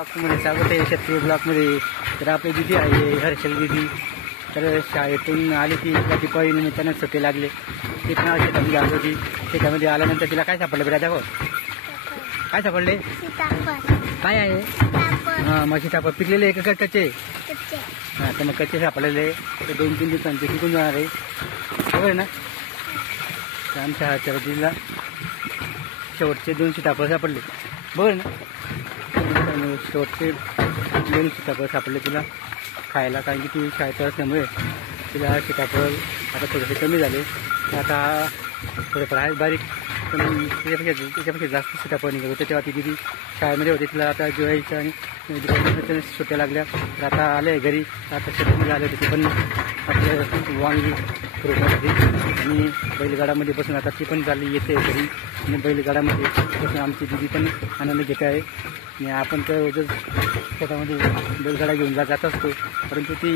ब्लॉकमध्ये स्वागत आहे शेतकरी ब्लॉकमध्ये. तर आपली दिदी आहे हर्षल दिदी. तर शाळेतून आली की तिला दिपाळी निमित्तानं सुट्टी लागले. ती पण शेतामध्ये आली होती. शेतामध्ये आल्यानंतर तिला काय सापडलं बरं दाखव. काय सापडले? काय आहे? हां मग सीताफळ पिकलेले आहे का कच्चे? हां तर मग कच्चे सापडलेले ते 2-3 दिवसांचे टिकून जाणार आहे बरोबर ना. तर आमच्या दिदीला शेवटचे 2 सीताफळ सापडले बरोबर ना. शेवटचे 2 सीताफळ सापडले तिला खायला, कारण की ती शाळेत असल्यामुळे तिला सीताफळ आता थोडेसे कमी झाले. आता थोडेफार आहे बारीक, पण त्याच्यापेक्षा जास्त सीताफळ निघत होते तेव्हा ती दिदी शाळेमध्ये होती. तिला आता जेवायच्या आणि सुट्ट्या लागल्या. तर आता आले घरी. आता शेतामध्ये आले होते पण आपल्या वांगी रोपासाठी आणि बैलगाडामध्ये बसून आता ती पण चालली येते घरी. आणि बैलगाडामध्ये बसून आमची दिदी पण आनंद घेते आहे. आणि आपण तर रोजच शेतामध्ये बैलगाडा घेऊन जात असतो, परंतु ती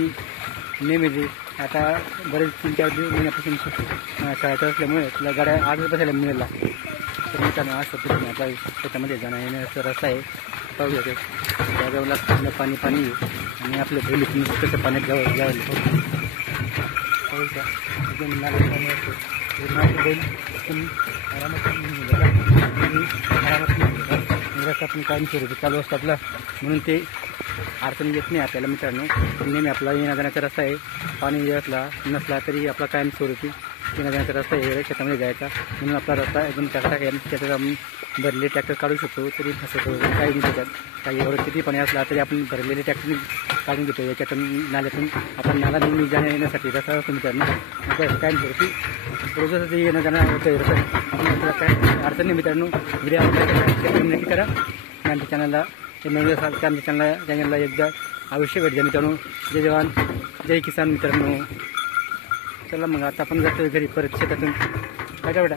नेहमी आता बरेच 3-4 महिन्यापासून शाळेत असल्यामुळे तिला गाड्या आजच बसायला मिळाला. तर मित्रांनो असं पद्धतीने आपल्या शेतामध्ये जाणं येण्याचा रस्ता आहे. पाहूया ते जागेला आपलं पाणी आहे आणि आपलं बैल कसं पाण्यात जावं पाहू का एकदम नाला पाणी असतं. बैल पण आरामात रस्ता पण कायमस्वरूपी चालू असतो आपला, म्हणून ते अडचण येत नाही आपल्याला. मित्रांनो नेहमी आपला येण्या जाण्याचा रस्ता आहे. पाणी असला नसला तरी आपला कायमस्वरूपी येण्या जाण्याचा रस्ता आहे शेतामध्ये जायचा, म्हणून आपला रस्ता एकदम त्याच्यात आपण भरलेले ट्रॅक्टर काढू शकतो. तरी फसवतो काही नाही त्याच्यात. काही एवढं किती पाणी असला तरी आपण भरलेले ट्रॅक्टर काढून घेतो याच्यातून नाल्यातून. आपण नाला नेहमी जाण्या येण्यासाठी रस्ता असतो मित्रांनो. आपल्या कायमस्वरूपी रोजच ते येणं जाणं होतं रस्ता. आपल्याला काय अडचण नाही मित्रांनो. व्हिडिओ आवडला नक्की करा. आमच्या चॅनलला नवीन असाल तर आमच्या चॅनलला एकदा अवश्य भेट द्या मित्रांनो. जय जवान जय किसान मित्रांनो. चला मग आता आपण जातो घरी परत शेतातून. काय बेटा.